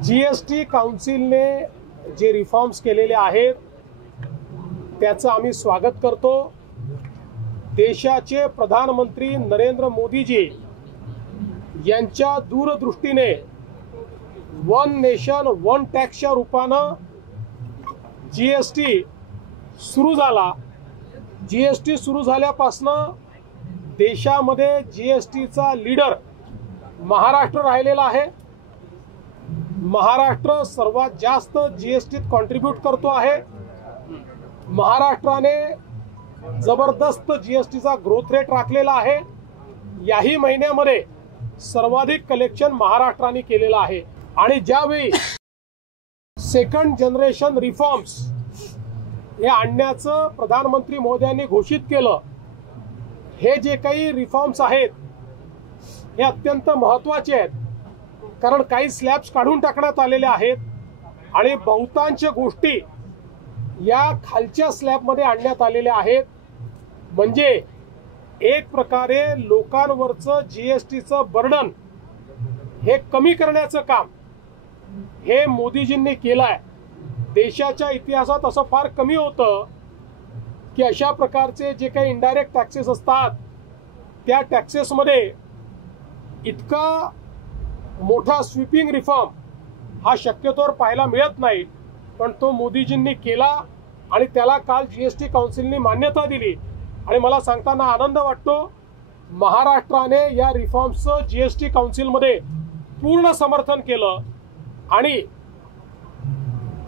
GST काउन्सिलने जे reforms केलेले आहेत त्याचं आम्ही स्वागत करतो। देशाचे प्रधानमंत्री नरेंद्र मोदीजी यांच्या दूरदृष्टीने वन नेशन वन टॅक्सच्या रूपानं जीएसटी सुरू झाला। जीएसटी सुरू झाल्यापासून देशामध्ये जीएसटीचा लीडर महाराष्ट्र राहिलेला आहे। महाराष्ट्र सर्वात जास्त जीएसटीत कॉन्ट्रीब्यूट करतो आहे। महाराष्ट्राने जबरदस्त जीएसटीचा ग्रोथ रेट राखलेला आहे। याही महिन्यामध्ये सर्वाधिक कलेक्शन महाराष्ट्राने केलेला आहे। आणि ज्यावेळी सेकंड जनरेशन रिफॉर्म्स हे आणण्याचं प्रधानमंत्री मोदयांनी घोषित केलं, हे जे काही रिफॉर्म्स आहेत हे अत्यंत महत्त्वाचे आहेत, कारण काही स्लॅब्स काढून टाकण्यात आलेले आहेत आणि बहुतांश गोष्टी या खालच्या स्लॅबमध्ये आणण्यात आलेल्या आहेत। म्हणजे एक प्रकारे लोकांवरचं जीएसटीचं बर्डन हे कमी करण्याचं काम हे मोदीजींनी केलं आहे। देशाच्या इतिहासात असं फार कमी होतं की अशा प्रकारचे जे काही इनडायरेक्ट टॅक्सेस असतात त्या टॅक्सेसमध्ये इतका मोठा स्वीपिंग रिफॉर्म हा शक्यतोवर पाहायला मिळत नाही, पण तो मोदीजींनी केला आणि त्याला काल जीएसटी काउन्सिलने मान्यता दिली। आणि मला सांगताना आनंद वाटतो, महाराष्ट्राने या रिफॉर्म्सचं जीएसटी काउन्सिलमध्ये पूर्ण समर्थन केलं। आणि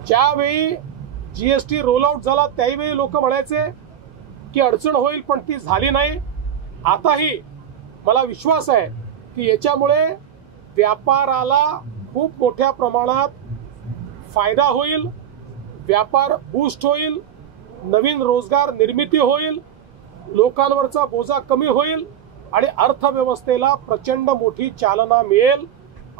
ज्यावेळी जीएसटी रोल आउट झाला त्यावेळी लोक म्हणायचे की अडचण होईल, पण ती झाली नाही। आताही मला विश्वास आहे की याच्यामुळे व्यापाराला खूप मोठ्या प्रमाणात फायदा होईल, व्यापार बूस्ट होईल, नवीन रोजगार निर्मिती होईल, लोकांवरचा बोजा कमी होईल आणि अर्थव्यवस्थेला प्रचंड मोठी चालना मिळेल।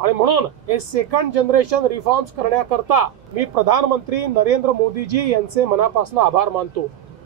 आणि म्हणून हे सेकंड जनरेशन रिफॉर्म्स करण्याकरता मी प्रधानमंत्री नरेंद्र मोदीजी यांचे मनापासून आभार मानतो।